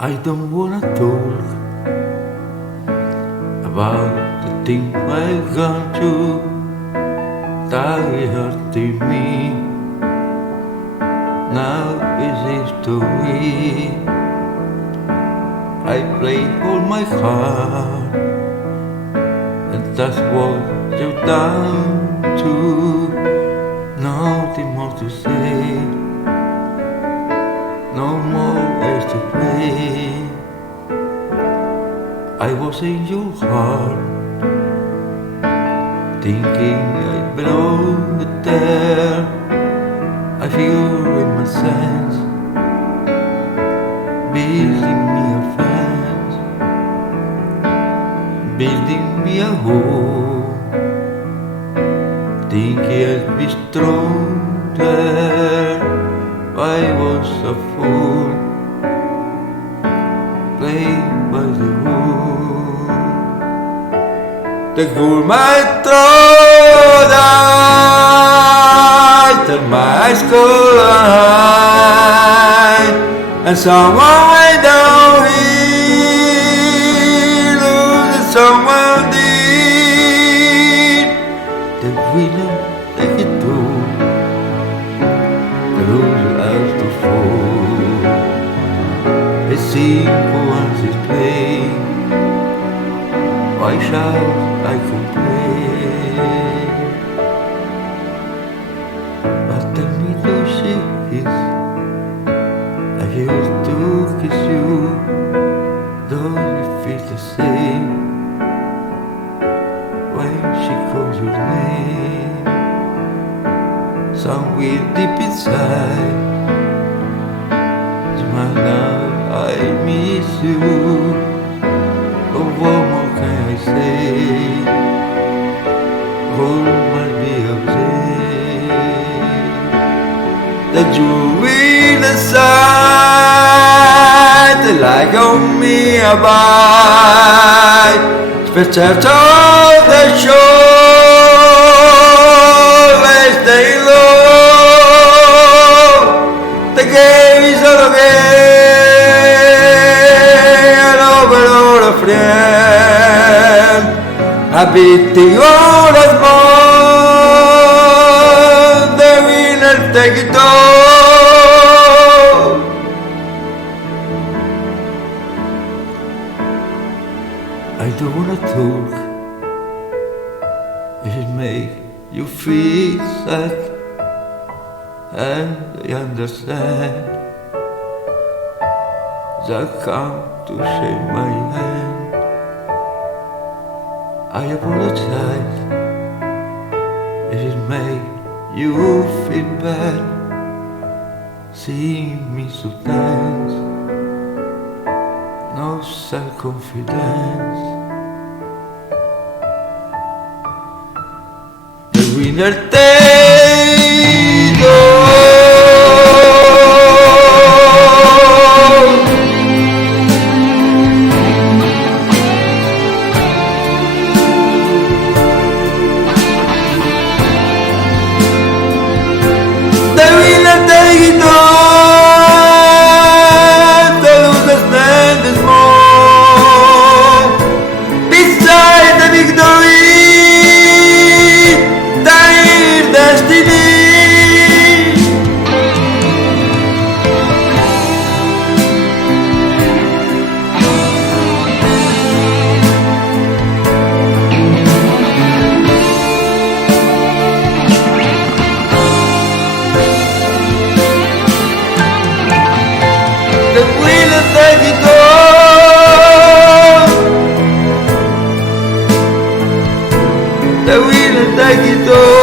I don't wanna talk about the things I've gone through that hurting me. Now is history. I play all my heart, and that's what you've done too. Nothing more to say, no more ways to play. I was in your heart, thinking I belonged there. I feel in my sense, building me a fence, building me a home, thinking I'd be strong there. I was a fool, playing by the rules. The girl might throw down to my school line, and someone went down here, and someone did. The winner take it all, the loser has to fall. It's simple as it plain. Why shout I complain? But tell me those kiss I used to kiss you. Don't you feel the same when she calls your name? Somewhere deep inside, my love, I miss you. Oh, what more can I say? All might be upset that you in the sight, the light on me abide. Spectator of the shore, let's stay low. The gaze of the game, over all a friend. I beat the oldest more, the winner take it all. I don't wanna talk if it make you feel sad, and I understand that come to shake my hand. I apologize if it make you feel bad, seeing me so dance, no self-confidence. The winner takes all. The winner take it all. The winner take it all.